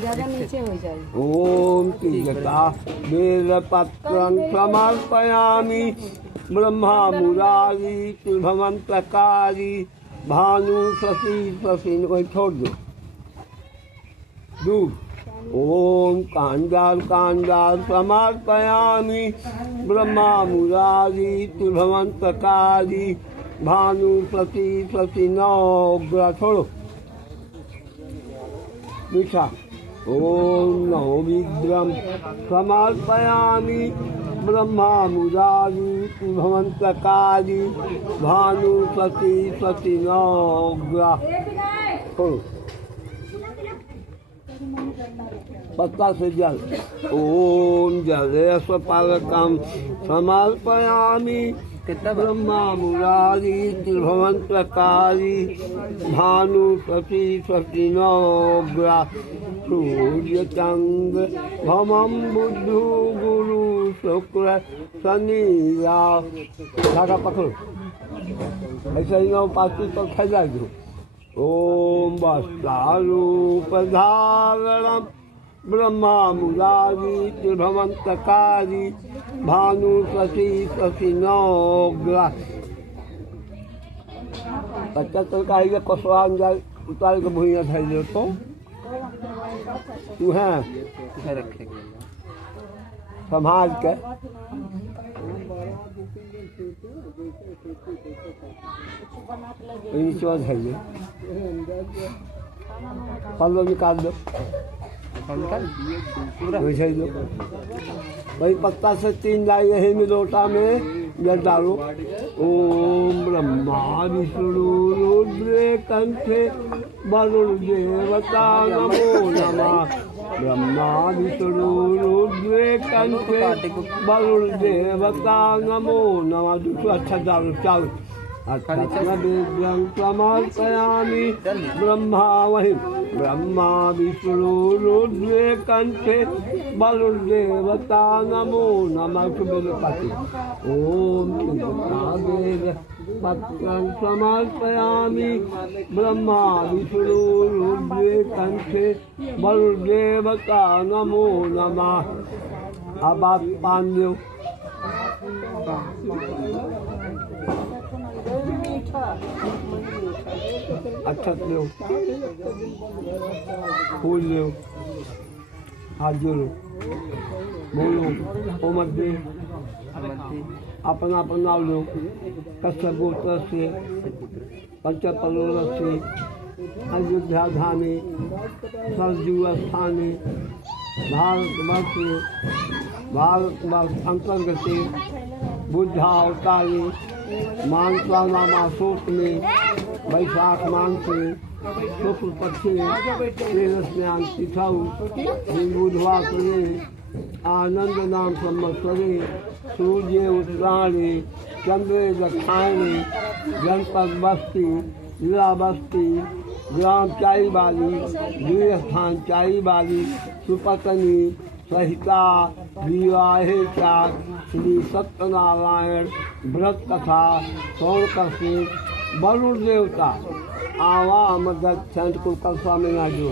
ज्यादा नीचे हो जाए। ओम तीजता बेलपत्रं समर्पयामि ब्रह्मा मुरारी त्रिभुवनत्रकारी भानु शशि शशि को छोड़ दो दूध। ओम कांडाल कांडाल समर्पयामि ब्रह्मा मुरारी त्रिभुवनत्रकारी भानु शशि शशि नौग्रह छोड़ो मीठा। ओम नमो विद्रम समर्पयामि ब्रह्मा मुरारी त्रिभुवनत्रकारी भानु शशि शशि नौग्रह छोड़ो पत्ता से जल। ओम जलेश्वपालकं समर्पयामि ब्रह्मा मुरारी त्रिभुवनत्रकारी भानु शशि शशि नौग्रह सूर्य चंद्र भमं बुद्धु गुरु शुक्र शनि राहु। धागा पकड़ो ऐसा ही नौ पाती पर फैला दो। ओम वस्त्रारूपधारणं ब्रह्मा मुरारी त्रिभुवनत्रकारी भानु शशि शशि नौग्रह। बच्चा तो कहेगा कसवान जाए उतार के भूया धैर्य तो तू है रखेगा संभाल के। धैर्य पल्लो निकाल दो भाई पत्ता से 3 लाई यही में लोटा में जल डालो। ओम ब्रह्मा विष्णु रुद्र कंठे वरुणदेवता नमो नमः। ब्रह्मा विष्णु रुद्र कंठे वरुणदेवता नमो नमः। दूसरा अच्छा डालो चालू बेद्यं समर्पयामि ब्रह्मा वही ब्रह्मा विष्णु रुद्र कंठे वरुणदेवता नमो नमः। ओम पत्रं समर्पयामि ब्रह्मा विष्णु रुद्र कंठे वरुणदेवता नमो नमः। अब आप पान दो अच्छा लो फूल लो हाथ जोड़ो बोलो ओ मध्य अपना अपना नाम लो कश्यप गोत्र से पंचपल्लोल से अयोध्या धाने सरजू स्थाने भारतवर्ष अंतर्गत बुद्धा अवतारी मानसा नामा सूत में वैशाख मांग से शुक्ल पक्षे स्नान तिथौ बुधवासरे आनंद नाम संवत्सरे सूर्य उत्तरायणे चंद्रे दक्षिणायने जनपद बस्ती जिला बस्ती ग्राम चाईबाली गृह स्थान चाईबाली सुपत्नी सहिता विवाहिता श्री सत्यनारायण व्रत कथा सौरकर्षि वरुण देवता आवा मदद संत कुलकर्णी स्वामी नाजो।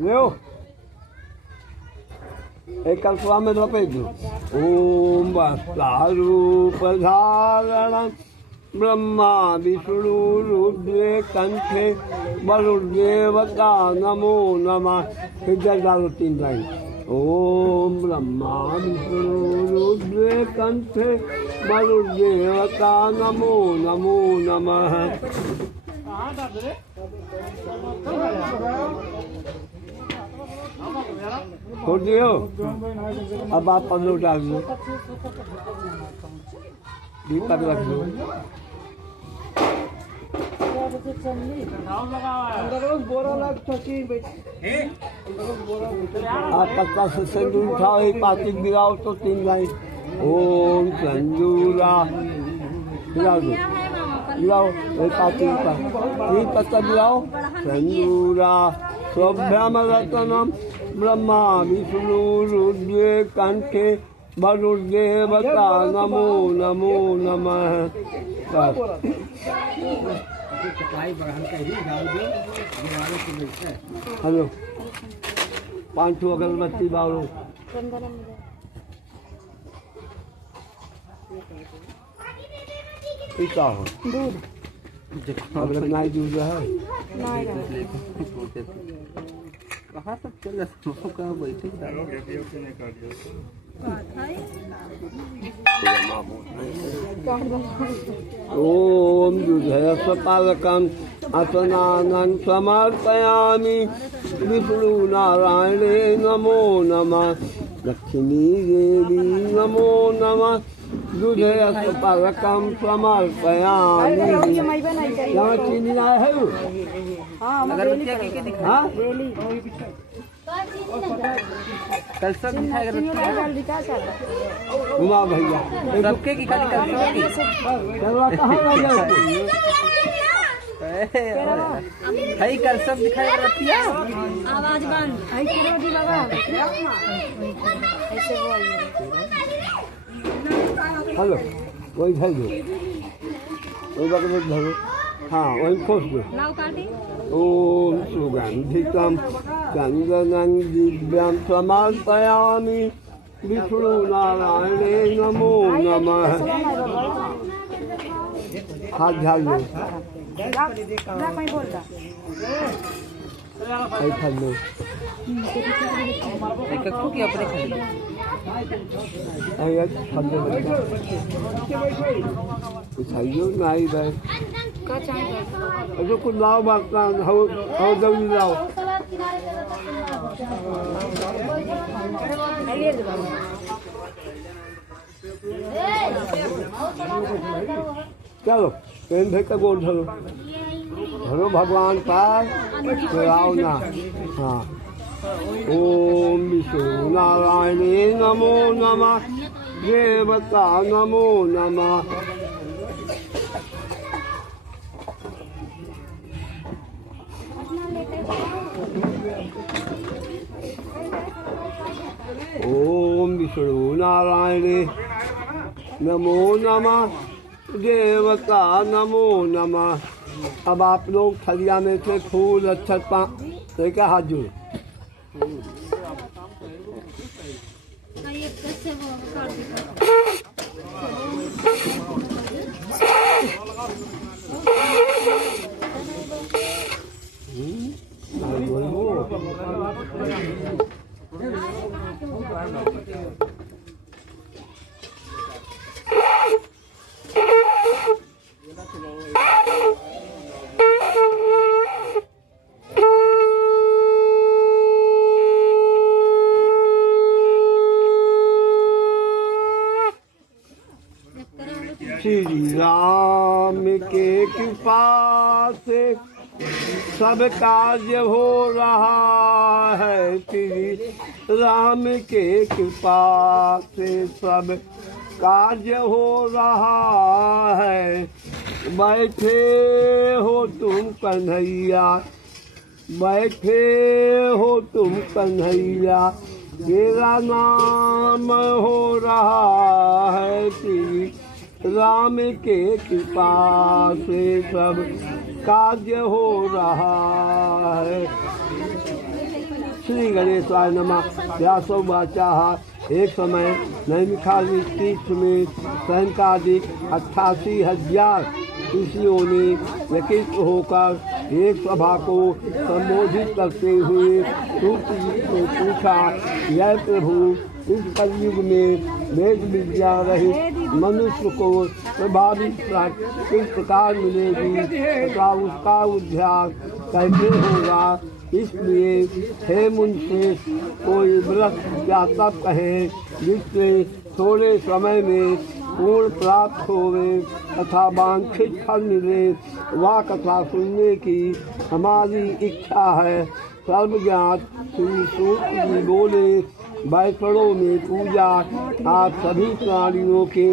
लो एक कल्पना में लपेट दो। ओम वस्त्रारूपधारणं ब्रह्मा विष्णु रुद्र कंठे वरुणदेवता नमो नमः। फिर जल डालो 3 लाइन। ओम ब्रह्मा विष्णु रुद्र कंठे वरुणदेवता नमो नमो नमः। छोड़ दियो अब आप पल्लो डाल दो दीपक रख दो। आप पत्ता से सिंदूर उठाओ एक पाती गिराओ तो 3 लाइन। ओम संजूरा गिराओ दो गिराओ एक पाती का 3 पत्ता गिराओ। संजूरा शोभ्यम रतनम ब्रह्मा विष्णु रुद्र कंठे वरुदेवता नमो नमो नमः। हेलो 500 अगरबत्ती बालो पीता हो दूध अब नहीं दूध है कहाँ तक चल कहाँ बैठे ओम दुधयस्वपालकम् असनानं समर्पयामि विष्णु नारायणे नमो नमः लक्ष्मी देवी नमो नमः दुधयस्वपालकं समर्पयामि। यहाँ चीनी ना है हाँ कल सब घुमा भैया सबके की खाली कल सबकी चलवा कहाँ लग गया भाई कल सब दिखाई रतिया आवाज बंद आई किलो दी बाबा ऐसे वो आई हेलो वही भेज दो वही बात में धरो हाँ वही खोस दो नाव काटी ओम सुगंधिकं चंदनं दिव्यं समर्पयामि विष्णु नारायणे नमो नमः। हाथ झाड़ लो आई फल लो एक की अपने खाली आई फल लो उठाइयो नहीं भाई जो कुछ लाओ बागता हो जल्दी लाओ चलो पेन भेज का गोल धरो धरो भगवान पास चलाओ ना हाँ ओम विष्णु नारायणे नमो नमः देवता नमो नमः। ओम विष्णु नारायणे नमो नमः देवता नमो नमः। अब आप लोग थलिया में से फूल अक्षत लेकर हाथ जोड़ो श्री राम के कृपा से सब कार्य हो रहा है। श्री राम के कृपा से सब कार्य हो रहा है। बैठे हो तुम कन्हैया बैठे हो तुम कन्हैया तेरा नाम हो रहा है। श्री राम के कृपा से सब कार्य हो रहा है। श्री गणेशाय नमः। व्यासोवाचा एक समय नैमिषारण्य तीर्थ में सैनिकाधिक 88,000 ऋषियों ने एकत्रित होकर एक सभा को संबोधित करते हुए सूत जी से पूछा, यह प्रभु इस कलयुग में वेद विद्या रहित मनुष्य को प्रभावित किस प्रकार मिलेगी तथा उसका उद्धार कैसे होगा। इसलिए हे मुनिश्रेष्ठ कोई व्रत या तप कहे जिससे थोड़े समय में पूर्ण प्राप्त होवे तथा वांछित फल मिले। वह कथा सुनने की हमारी इच्छा है। सर्वज्ञात श्री सूत जी बोले, वैष्णवों में पूजा आप सभी प्राणियों के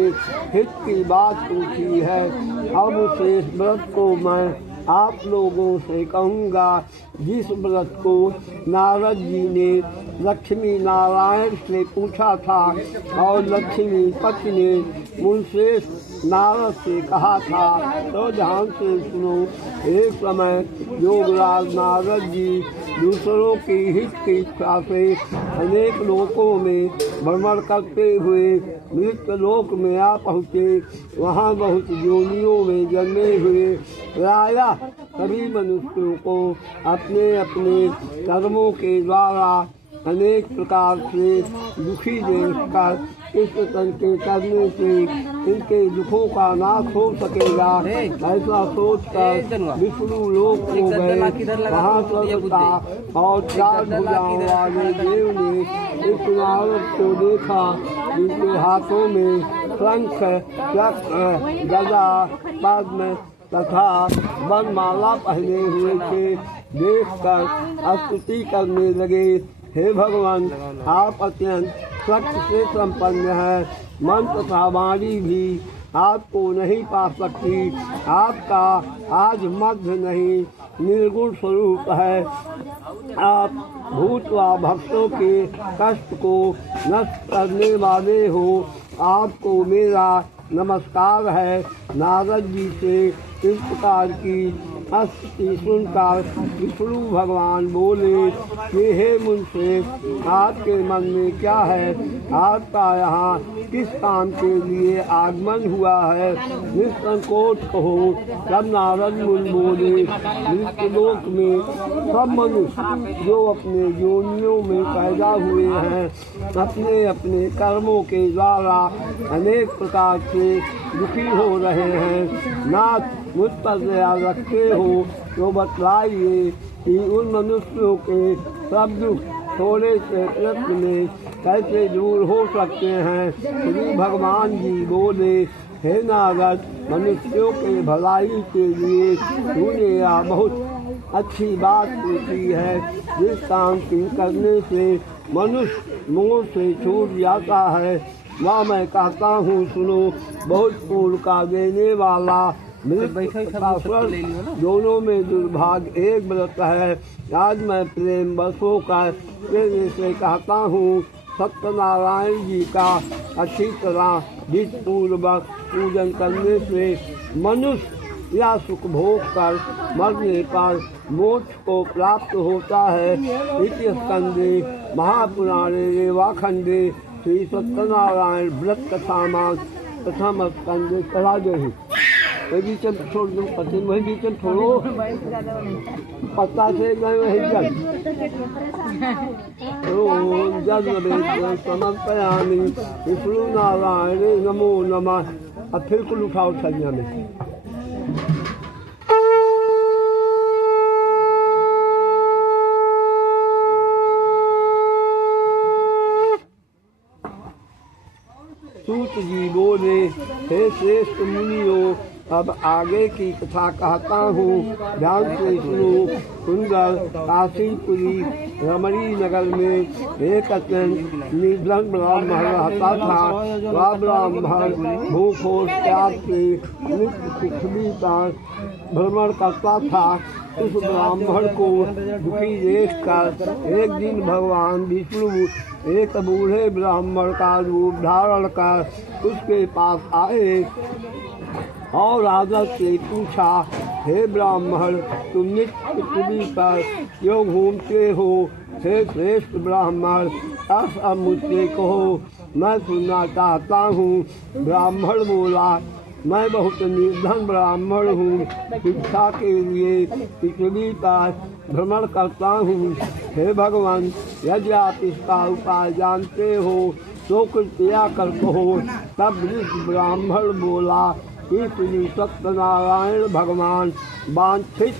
हित की बात पूछी है। अब शेष व्रत को मैं आप लोगों से कहूँगा, जिस व्रत को नारद जी ने लक्ष्मी नारायण से पूछा था और लक्ष्मी पति ने मुंश्रेष्ठ नारद से कहा था, तो ध्यान से सुनो। एक समय योगराज नारद जी दूसरों की हित की इच्छा से अनेक लोकों में भ्रमण करते हुए मृत्यु लोक में आ पहुँचे। वहाँ बहुत योनियों में जन्मे हुए राजा सभी मनुष्यों को अपने अपने कर्मों के द्वारा अनेक प्रकार से दुखी देखकर इस प्रकार के करने से इनके दुखों का नाश हो सकेगा, ऐसा सोचकर विष्णु लोक को गए। वहाँ सर्वता और चार भुजाओं वाले देव ने इस नारद को देखा, जिनके हाथों में शंख, चक्र, गदा, पद्म तथा वनमाला पहने हुए थे। देखकर स्तुति करने लगे, हे भगवान, आप अत्यंत शक्ति से संपन्न है। मन तथा वाणी भी आपको नहीं पा सकती। आपका आज मध्य नहीं, निर्गुण स्वरूप है। आप भूत व भक्तों के कष्ट को नष्ट करने वाले हो। आपको मेरा नमस्कार है। नारद जी से इस प्रकार की स्तुति सुनकर विष्णु भगवान बोले कि हे मुंशी, आपके मन में क्या है? आपका यहाँ किस काम के लिए आगमन हुआ है? निसंकोच कहो। तब नारद मुनि बोले, मृत्युलोक में सब मनुष्य जो अपने योनियों में पैदा हुए हैं, अपने अपने कर्मों के द्वारा अनेक प्रकार से दुखी हो रहे हैं। नाथ, मुझ पर दया रखते हो तो बतलाइए कि उन मनुष्यों के सब दुख थोड़े से प्रयत्न में कैसे दूर हो सकते हैं। श्री भगवान जी बोले, हे नारद, मनुष्यों के भलाई के लिए तूने यह बहुत अच्छी बात पूछी है। जिस काम की करने से मनुष्य मोह से छूट जाता है, वह मैं कहता हूँ सुनो। बहुत फूल का देने वाला दोनों में दुर्भाग्य एक व्रत है। आज मैं प्रेम बस होकर तेरे से कहता हूँ, सत्यनारायण जी का अच्छी तरह विधि पूर्वक पूजन करने से मनुष्य या सुख भोग कर मरने पर मोक्ष को प्राप्त होता है। इति स्कंदे महापुराणे रेवाखंडे श्री सत्यनारायण व्रत कथा प्रथम स्कंदे चला गई। बीच छोड़ दो, पति वही बीच छोड़ो, पत्ता से गए वही जल समर्पयामि विष्णु नारायण नमो नमः। अब फिर कुल उठाओ छलिया में। सूत जी बोले, हे श्रेष्ठ मुनियों, अब आगे की कथा कहता हूँ, ध्यान से सुनो। सुंदर काशीपुरी रमणी नगर में एक अत्यंत निर्धन ब्राह्मण रहता था। वह ब्राह्मण भूख और प्यास से नित्य पृथ्वी पर भ्रमण करता था। उस ब्राह्मण को दुखी देखकर एक दिन भगवान विष्णु एक बूढ़े ब्राह्मण का रूप धारण कर उसके पास आए और राजा से पूछा, हे ब्राह्मण, तुम नित्य पृथ्वी पर क्यों घूमते हो? हे श्रेष्ठ ब्राह्मण, अब मुझसे कहो, मैं सुनना चाहता हूँ। ब्राह्मण बोला, मैं बहुत निर्धन ब्राह्मण हूँ, शिक्षा के लिए पृथ्वी पर भ्रमण करता हूँ। हे भगवान, यदि आप इसका उपाय जानते हो तो कृपया कर कहो। तब वृद्ध ब्राह्मण बोला कि श्री सत्यनारायण भगवान वांछित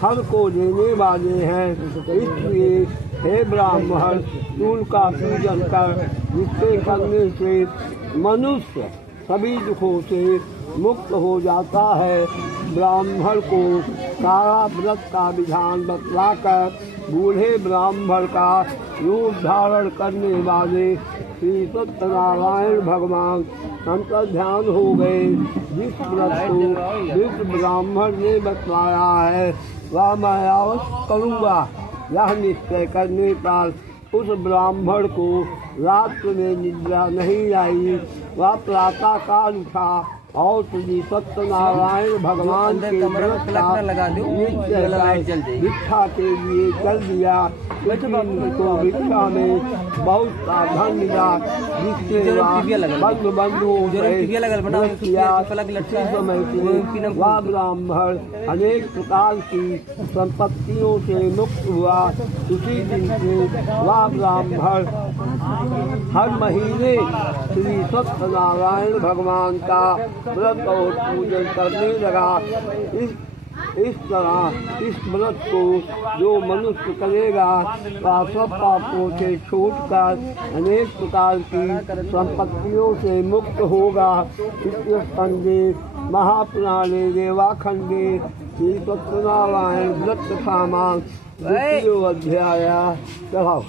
फल को देने वाले हैं, इसलिए हे ब्राह्मण, फूल का पूजन कर, जिसके करने से मनुष्य सभी दुखों से मुक्त हो जाता है। ब्राह्मण को सारा व्रत का विधान बतलाकर बूढ़े ब्राह्मण का रूप धारण करने वाले श्री सत्यनारायण भगवान अंतर ध्यान हो गए। जिस व्रत को विश्व ब्राह्मण ने बतलाया है वह मैं अवश्य करूँगा। यह निश्चय करने पर उस ब्राह्मण को रात्र में निद्रा नहीं आई। वह प्रातः काल उठा और श्री सत्यनारायण भगवान के व्रत का निश्चय कर भिक्षा के लिए चल दिया। को भिक्षा में बहुत साधन मिला जिससे बंधु बंधुओं किया। समय से वह ब्राह्मण अनेक प्रकार की संपत्तियों से मुक्त हुआ। उसी दिन से वह ब्राह्मण हर महीने श्री सत्यनारायण भगवान का व्रत और पूजन करने लगा। इस तरह इस व्रत को जो मनुष्य करेगा वह सब पापों से छूटकर अनेक प्रकार की संपत्तियों से मुक्त होगा। स्कंदे महापुराणे देवाखंडे श्री सत्यनारायण व्रत कथामां द्वितीयो अध्याय। चढ़ाओ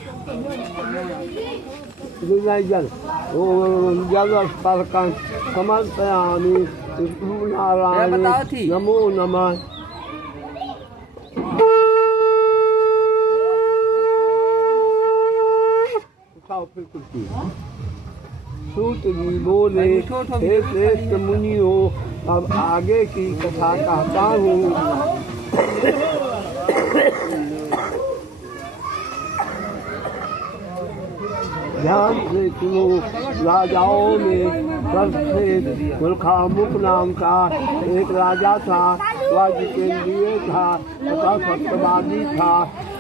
जल स्पर्शन समर्पयामि नारायण नमो नमः। सूत जी बोले, हे श्रेष्ठ मुनियों, अब आगे की कथा कहता हूँ। ध्यान से सुनो। राजाओं में सबसे मुल्खामुख नाम का एक राजा था। वह जितेंद्रिय था तथा सत्यवादी था।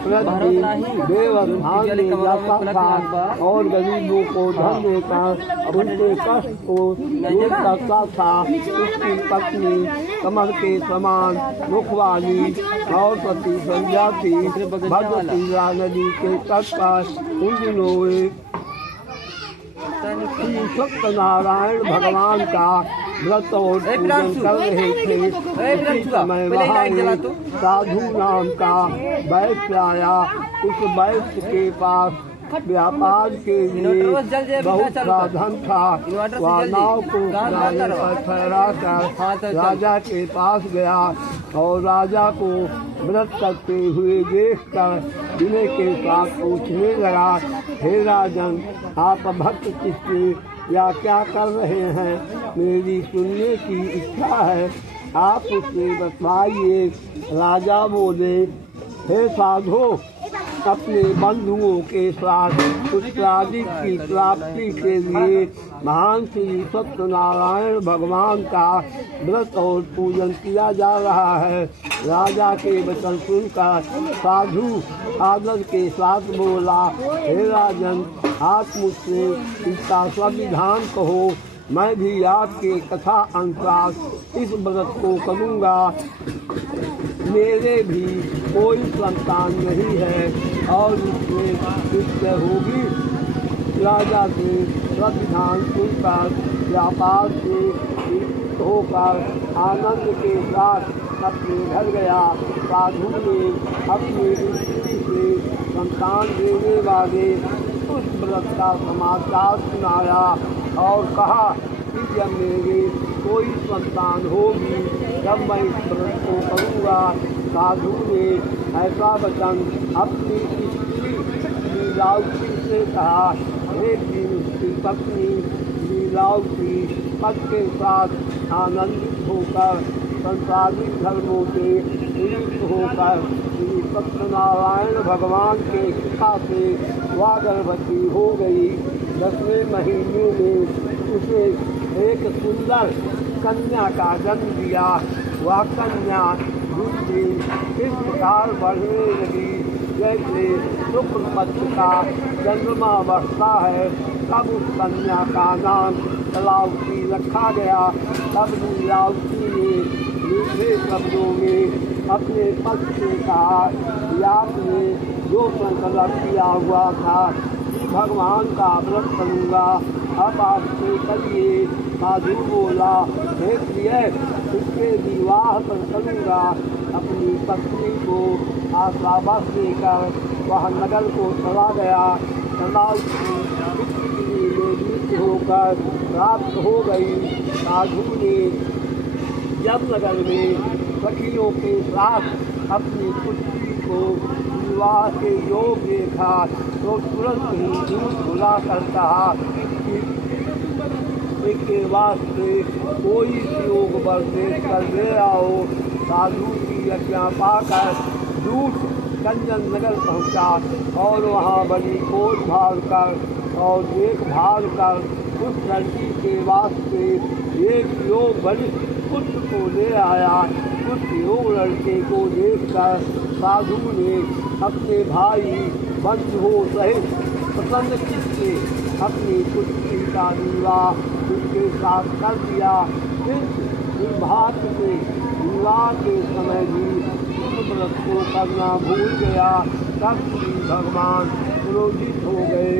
प्रतिदिन देवस्थान में जाता था और गरीबों को धन देकर उनके कष्ट को दूर करता था। उसकी पत्नी कमल के समान मुख वाली और पति संध्या थी। भद्रशिला नदी के तट पर उन दिनों श्री सत्यनारायण भगवान का व्रत और पूजन कर रहे थे। उसी समय वहाँ एक साधु नाम का वैश्य आया। उस वैश्य के पास व्यापार के लिए बहुत साधन था। वह नाव को किनारे पर ठहरा कर राजा के पास गया और राजा को व्रत करते हुए देखकर विनय के साथ पूछने लगा, हे राजन, आप भक्त किसके या क्या कर रहे हैं? मेरी सुनने की इच्छा है, आप उससे बतलाइए। राजा बोले, हे साधो, अपने बंधुओं के साथ पुत्रादि की प्राप्ति के लिए महान श्री सत्यनारायण भगवान का व्रत और पूजन किया जा रहा है। राजा के वचन सुनकर साधु आदर के साथ बोला, हे राजन, आप मुझसे इसका संविधान कहो, मैं भी आपके कथा अनुसार इस व्रत को करूँगा। मेरे भी कोई संतान नहीं है और इससे होगी। राजा से संविधान सुनकर व्यापार से होकर आनंद के साथ अपने घर गया। साधु ने अपनी स्त्री से संतान देने वाले उस व्रत का समाचार सुनाया और कहा कि जब मेरे कोई संतान होगी तब मैं इस व्रत को करूँगा। साधु ने ऐसा वचन अपनी स्त्री लीलावती से कहा। एक दिन उसकी पत्नी लीलावती पति के साथ आनंदित होकर संसारिक धर्मों से विमुक्त होकर श्री सत्यनारायण भगवान के कृपा से वह गर्भवती हो गई। 10वें महीने में उसे एक सुंदर कन्या का जन्म दिया। वह कन्या दूसरी इस प्रकार बढ़ने लगी जैसे शुक्ल पक्ष का चंद्रमा बढ़ता है। तब उस कन्या का नाम लीलावती रखा गया। तब लीलावती ने मीठे शब्दों में अपने पति से कहा कि आपने जो संकल्प किया हुआ था भगवान का व्रत करूँगा, अब आपसे करिए। साधु बोला, हे प्रिय, इसके विवाह पर करूँगा। अपनी पत्नी को आशावास देकर वह नगर को चला गया। चंडाल होकर प्राप्त हो गई। साधु ने जब नगर में सखियों के साथ अपनी पुत्री को विवाह के योग देखा तो तुरंत ही दूध भुला कर कहा कि इसके वास्ते कोई योग बल देख कर ले आओ। साधु की आज्ञा पाकर दूध कंचन नगर पहुँचा और वहाँ बड़ी खोज भाल कर और देखभाल कर उस लड़की के वास्ते एक योग बलिष्ठ पुत्र को ले आया। उस योग लड़के को देखकर साधु ने अपने भाई बंधुओं सहित प्रसन्न चित्ते अपनी पुत्री का विवाह उसके साथ कर दिया। किंतु दुर्भाग्य से विवाह के समय भी व्रत को करना भूल गया। तब श्री भगवान क्रोधित हो गए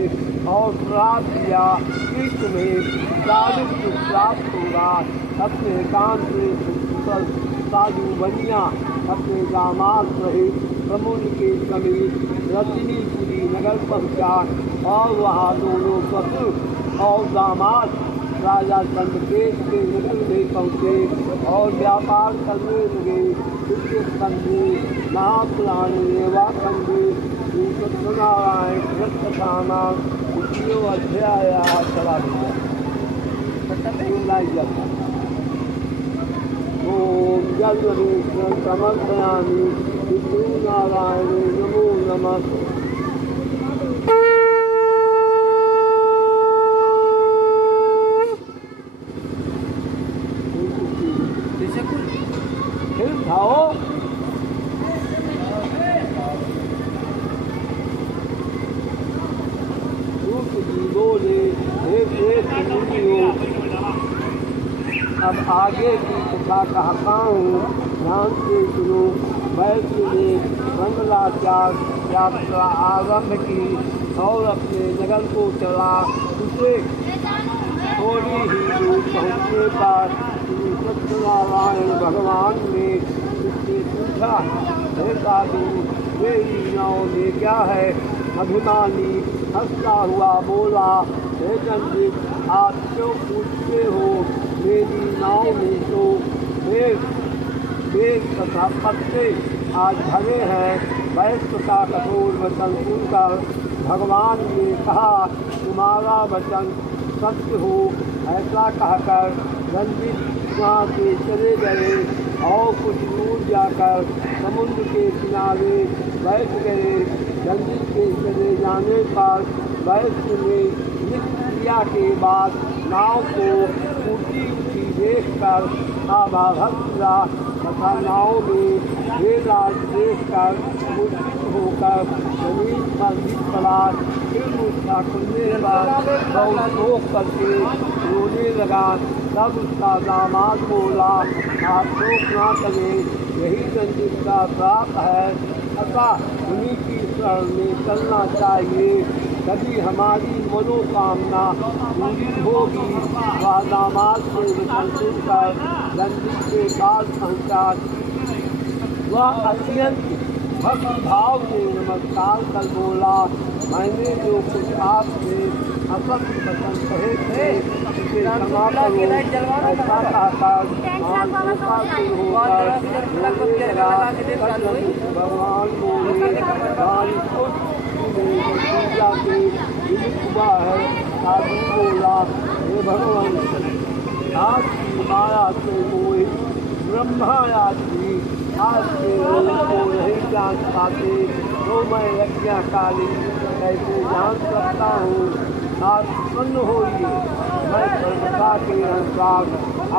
और श्राप दिया कि तुम्हें दारिद्र्य प्राप्त होगा। अपने काम से कुशल साधु बनिया अपने दामाद सहित समुद्र के समीप रजनीपुरी नगर पहुँचा और वहाँ दोनों ससुर और दामाद राजा चंद्रकेश के नगर में पहुँचे और व्यापार करने लगे। इसके संधि महापुराण नेवाखंडी श्री सत्यनारायण कृष्णधामा द्वितीय अध्याय चला दिया। ओम जल समर्पयामि विष्णु नारायण नमो नमः। फिर खाओ। बोले अब आगे की कथा कहता हूँ, ध्यान से सुनो। वैश्य ने मंगलाचार यात्रा आरंभ की और अपने नगर को चला। उसे थोड़ी ही दूर पहुँचने पर श्री सत्यनारायण भगवान ने उससे पूछा, हे साधु मेरी नाव में क्या है? अभिमानी हंसता हुआ बोला, हे पंडित आप क्यों पूछते हो? मेरी नाव में तो बेग तथा पत्ते आज भरे हैं। वैश्य का कठोर वचन सुनकर भगवान ने कहा, तुम्हारा वचन सत्य हो। ऐसा कहकर रंजित वहाँ से चले गए और कुछ दूर जाकर समुद्र के किनारे बैठ गए। रंजित के चले जाने पर वैश्य ने नित्य क्रिया के बाद नाव को ऊँची ऊँची देखकर आभाभक्ता तथा नाव में ढेर देखकर मूर्छित होकर जमीन पर गिर पड़ा। फिर उसका खुलने पर बहुत शोक करके रोने लगा। तब उसका दामाद बोला, आप शोक ना करें, यही रंजित का श्राप है, अतः उन्हीं की शरण में चलना चाहिए। कभी हमारी मनोकामना पूरी होगी। वह दामाद से वचन सुनकर रंजित के पास पहुँचा। वह अत्यंत भक्ति भाव से नमस्कार कर बोला, मैंने जो कुछ आपसे असत्य वचन कहे थे उसे क्षमा करो। ऐसा कहकर भगवान बोले, पूजा के विमुख हुआ है। साधु बोला, हे भगवान आज की माया से मोहित ब्रह्मायात्री आज के को नहीं जान पाते तो मैं यज्ञकाली कैसे जान सकता हूँ। आज प्रसन्न होइए, मैं सर्वथा के अनुसार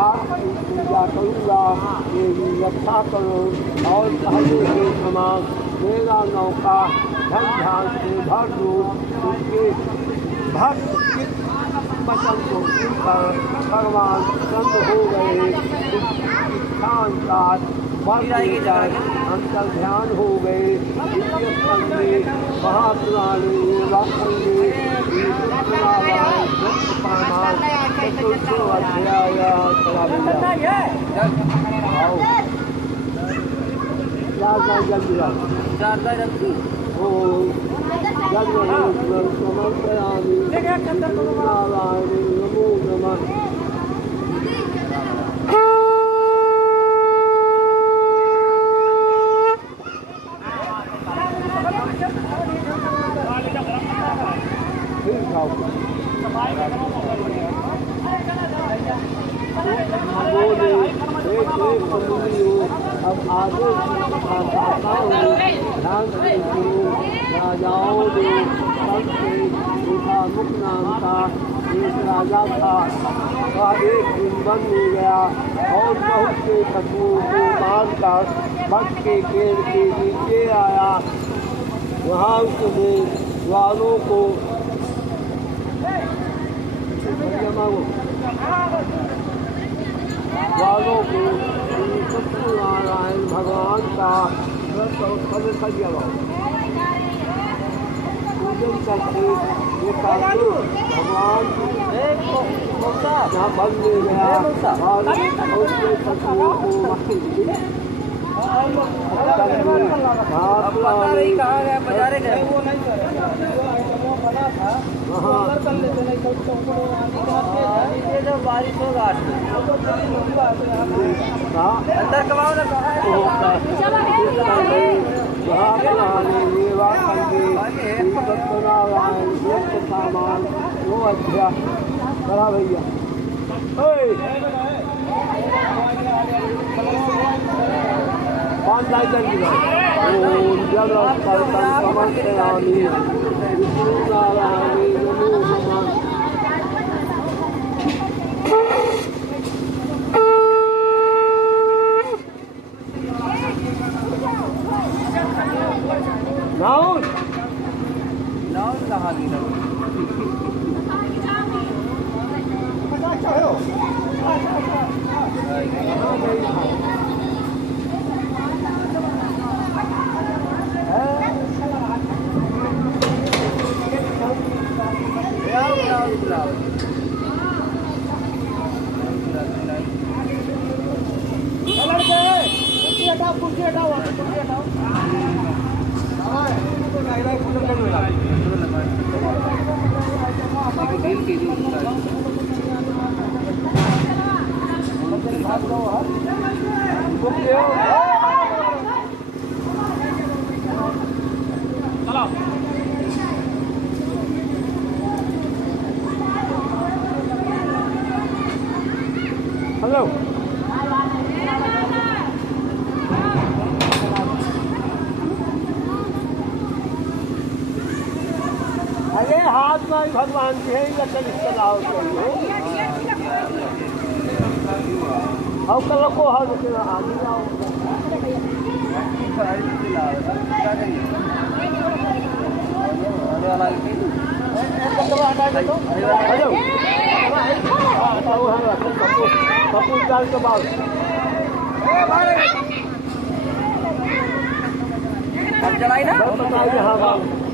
आपकी पूजा करूँगा। मेरी रक्षा करो और पहले के समान मेरा नौका धन ध्यान से भर दो। उसके भक्त वचन को सुनकर भगवान प्रसन्न हो गए। इच्छानुसार अंतर ध्यान हो गए। महापुराणे अध्याय ओम जगन्नाथ समर्पयामि नारायण नमो नमः अब आगे आता हूँ ध्यान से सुनो राजाओं ने सबसे उठा मुख नाम का एक राजा था वह एक दिन वन में गया और बहुत से पशुओं को मारकर भक्त के पेड़ के नीचे आया वहाँ उसने ग्वालों को सत्यनारायण भगवान का पूजन करके ये भगवान जहाँ बन में गया और उसके पशुओं को बारिश होगा अंदर कमाओ ना सामान वो अच्छा बड़ा भैया पाँच लाइटर की जल समर्पयामि नारायण नमो नमः नाउन कहाँ गिरा हेलो अरे हाथ में भगवान जी है लकड़ चलाओ और कल को हाथ से आगे आओ कपूर डाल के बाद चलाई ना बताइए हाँ बाबू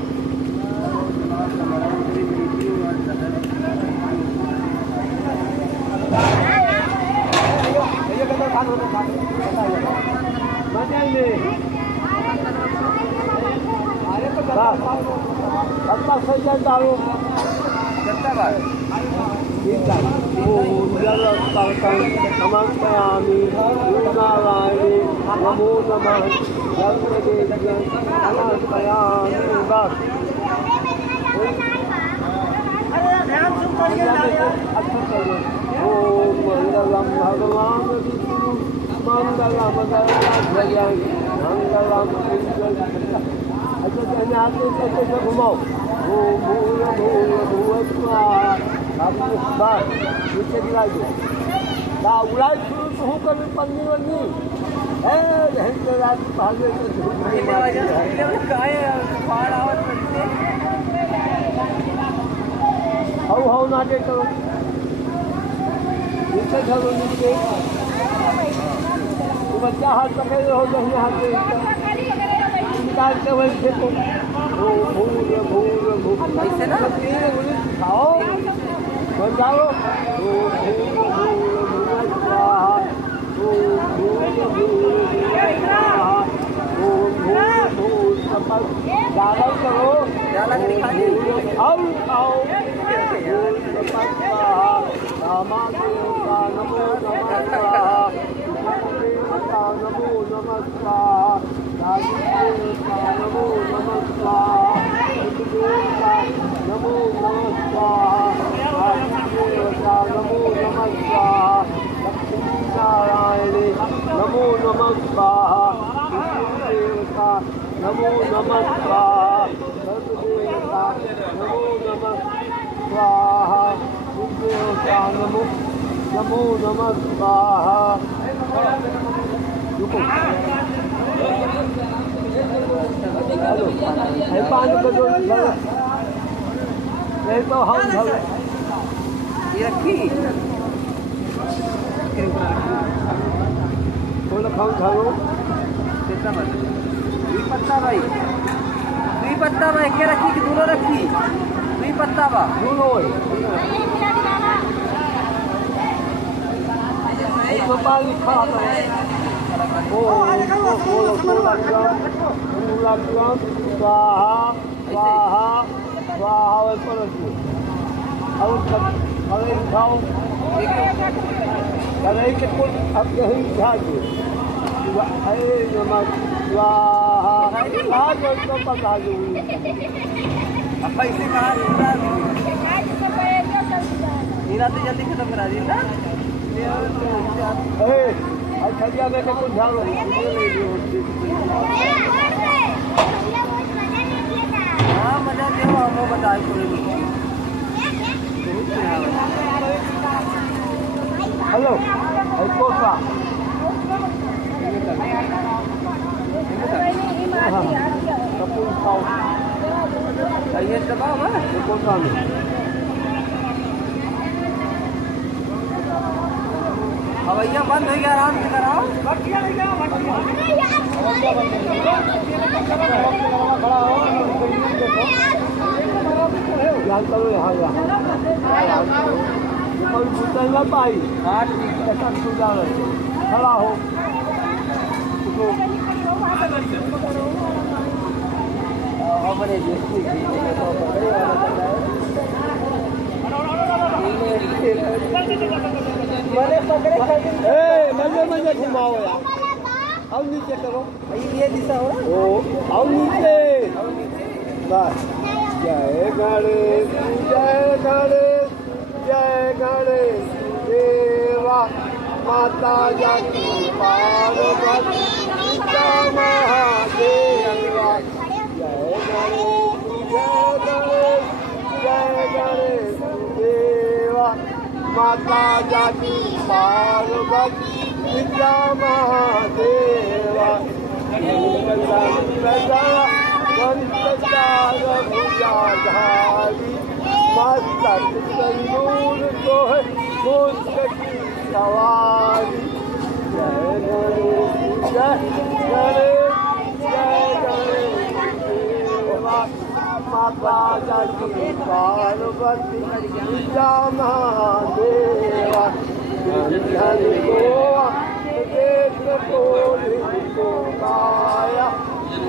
समर्पयामि नारायण नमो नमः समर्पयामि बस ओम मंगलम भगवान विष्णु मंगलम गणपति मंगलम अच्छा कहने आते कैसे घुमाओ ओम भूल भूल भुव स्वाहा अब बस नीचे गिराई दो उड़ाई शुरू तो हूँ कभी पन्नी वन्नी रात भागे हाउ नाटे करो नीचे चलो नीचे तो बच्चा हाथ पकड़ रहो दहिने हाथ से निकालते हुए देखो भूल भूल भूल खाओ बचाओ भूल भूल भूल स्वाहा भूल भूल भूल स्वाहा भूल भूल भूल सफल माँ देवता नमो नमः देवता नमो नमः देवता नमो नमः देवता नमो नमः देवता नमो नमः लक्ष्मी नारायणे नमो नमः देवता नमो नमः सर्वदेवता नमो नमः स्वाहा देवता नमो नमो नमः स्वाहा रुको हेलो हे पानी को दो नहीं तो हम ये रखी थोड़ा खाओ खाओ कितना बचा दुई पत्ता भाई के रखी कि दोनों रखी दुई पत्ता बा दोनों एक पानी खा ओ स्वाहा स्वाहा स्वाहा पर और अरे खाओ अरे के कुछ अब यही खा दो अरे नमः स्वाहा आज तो पका दो अब पैसे कहाँ नीला तो जल्दी खत्म करा दी ना अच्छा दिया मैं कुछ झाड़ो हाँ मजा दे हम बताए थोड़ी हेलो कोसा कपूर खाओ ये दबाव है कोसा में हवैया बंद हो गया आराम से कराओ ना पाई खड़ा हो मजे मजे घुमाओ यार अब नीचे करो ये दिशा हो ओ अब नीचे बस जय गणेश जय गणेश जय गणेश देवा माता जाति पार्वती पिता महादेवा जय गणेश जय गणेश देवा माता जाति पार्वती पिता महादेवा भुजाधारी मस्तक संदूर को है मुस्तकी सवारी जय गणेश जय गणेश देवा माता जाति पार्वती पिता महादेवा धन गोवा देश को गाया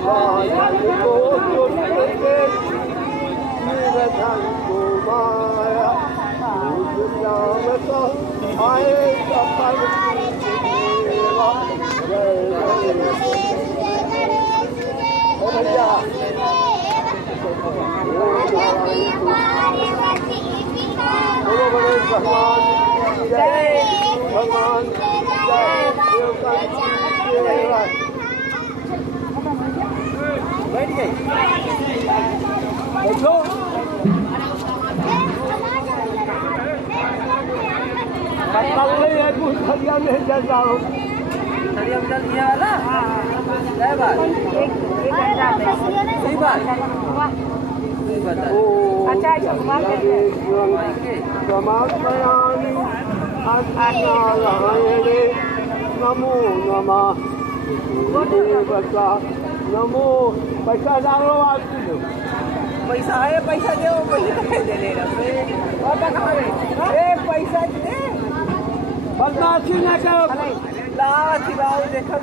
धन को धन को माया तो आए सफल देवा जय भैया बोलो गणेश भगवान जय भगवान जय देवता बैठ गई बैठो खड़िया में जैसा हो खड़िया में जल दिया वाला क्या बात सही बात अच्छा समापयामि नारायणे नमो नमः देवता नमो पैसा डालो आप पैसा है पैसा दे पैसा दे ले पैसा दे बदमाशी न करो देखो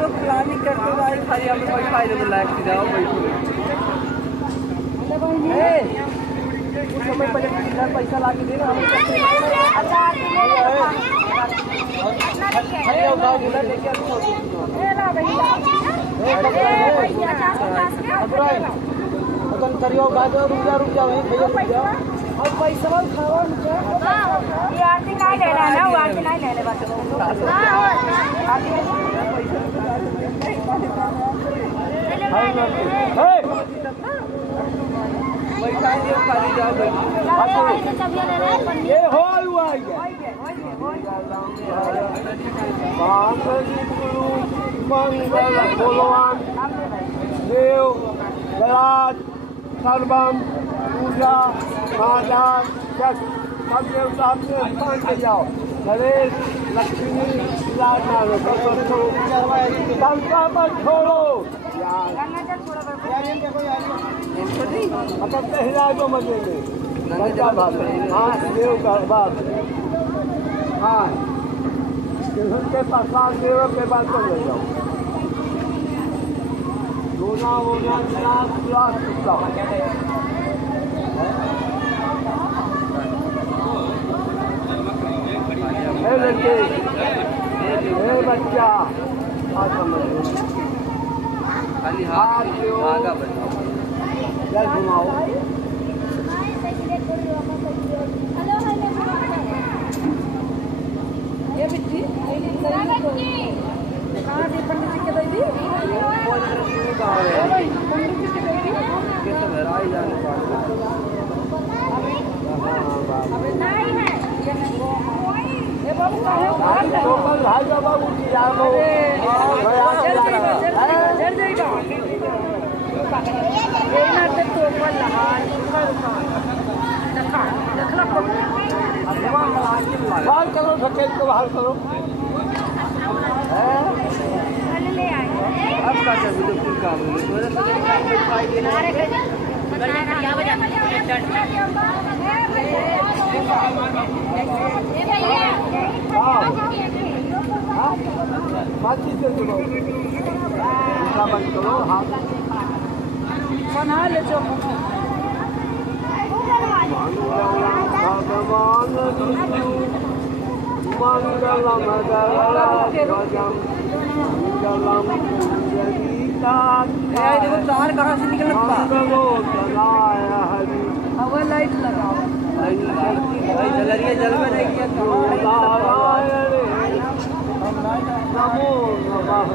तो प्लानिंग करते भाई खाली हम पैसा जाओ समय पहले पैसा ला के देना हमें करियो गाजर रुक जाओ भैया और पैसा खावा ये आरती नहीं लेना है ना, वो आरती नहीं लेने बात ये हो मंगल भगवान देव गराज सर्वम पूजा माता सब देवता अपने स्थान पे जाओ। गणेश लक्ष्मी शंका पर छोड़ो मतलब हिला दो मजे में हाँ देव का बात हाँ स्टेशन के पास देव के बाद तो ले जाओ रोना वोना लड़के बच्चा खाली हाथ धागा बनाओ जल घुमाओ ये बिट्टी कहाँ दी पंडित जी के दीदी नहीं है ये बाबू का है भाई बाबू की जानो बाहर करो सफेद को बाहर करो अब का बिल्कुल काम बातचीत करो बंद करो हाँ बना ले जो भगवान मंगलम तार कहाँ से निकल हवा लाइट लगाओ जलरिया जल में नहीं किया नमो नमः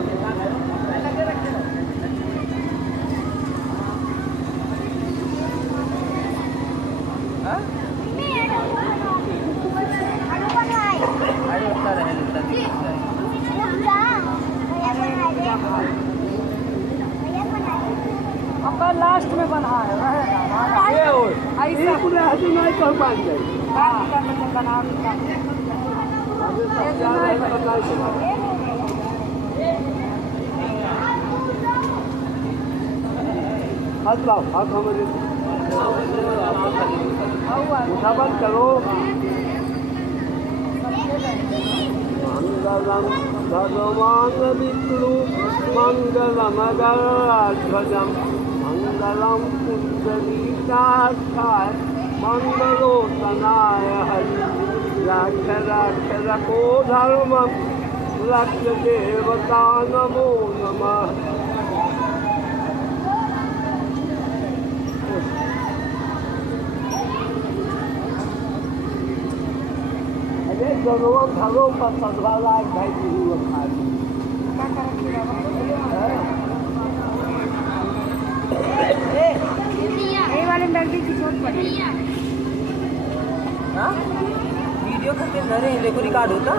आपका लास्ट में बना है ऐसा पूरे हाथी नहीं कर पाएंगे बना हाथ लाओ हाथ हमारे मुठाबत करो मंगलम भगवान विष्णु मंगलम गरुड़ध्वजम मंगलम पुंडरीकाक्षाय मंगलोत्तनाय हरि राक्षराक्षरको धर्मं लक्ष्य देवता नमो नमः भगवान घरों पर सदवाला भाई वाले लड़की की चोट पड़ी वीडियो करके देखो रिकॉर्ड होता